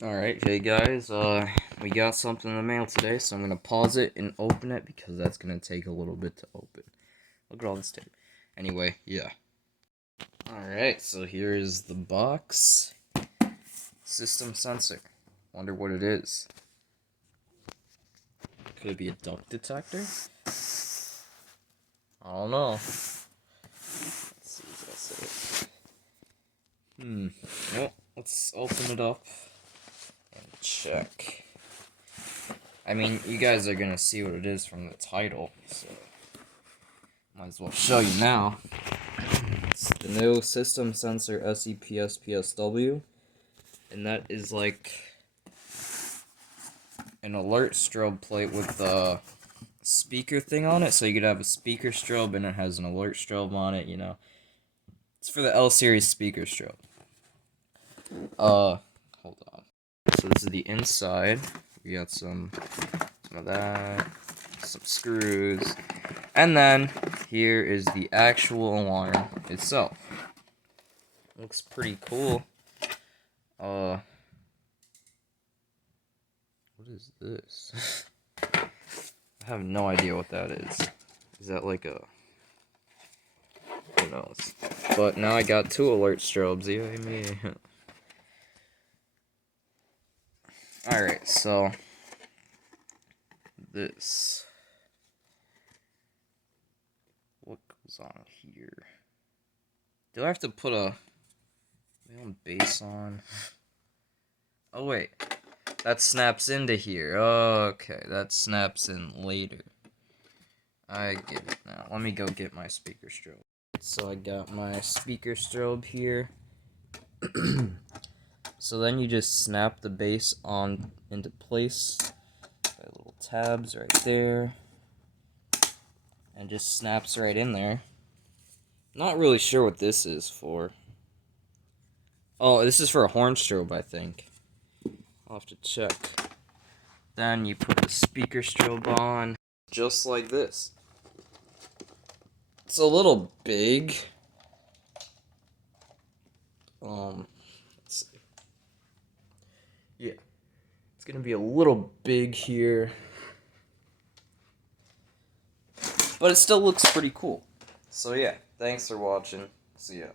Alright, hey guys, we got something in the mail today, so I'm gonna pause it and open it because that's gonna take a little bit to open. Look at all this tape. Anyway, yeah. Alright, so here is the box. System sensor. Wonder what it is. Could it be a duct detector? I don't know. Let's see if that's it. Well, let's open it up and check. I mean, you guys are gonna see what it is from the title, so might as well show you now. It's the new system sensor SEP-SPSWL, and that is like an alert strobe plate with the speaker thing on it, so you could have a speaker strobe and it has an alert strobe on it, you know. It's for the L series speaker strobe. Hold on. So this is the inside. We got some of that, some screws, and then here is the actual alarm itself. Looks pretty cool. What is this? I have no idea what that is. Is that like a... who knows? But now I got 2 alert strobes. Yay me. Alright, so... this. What goes on here? Do I have to put a base on? Oh wait, that snaps into here. Okay, that snaps in later. I get it now. Let me go get my speaker strobe. So I got my speaker strobe here. So then you just snap the base on into place. Got little tabs right there. And just snaps right in there. Not really sure what this is for. Oh, this is for a horn strobe, I think. I'll have to check. Then you put the speaker strobe on, just like this. It's a little big. Let's see. Yeah, it's gonna be a little big here, but it still looks pretty cool. So yeah, thanks for watching. See ya.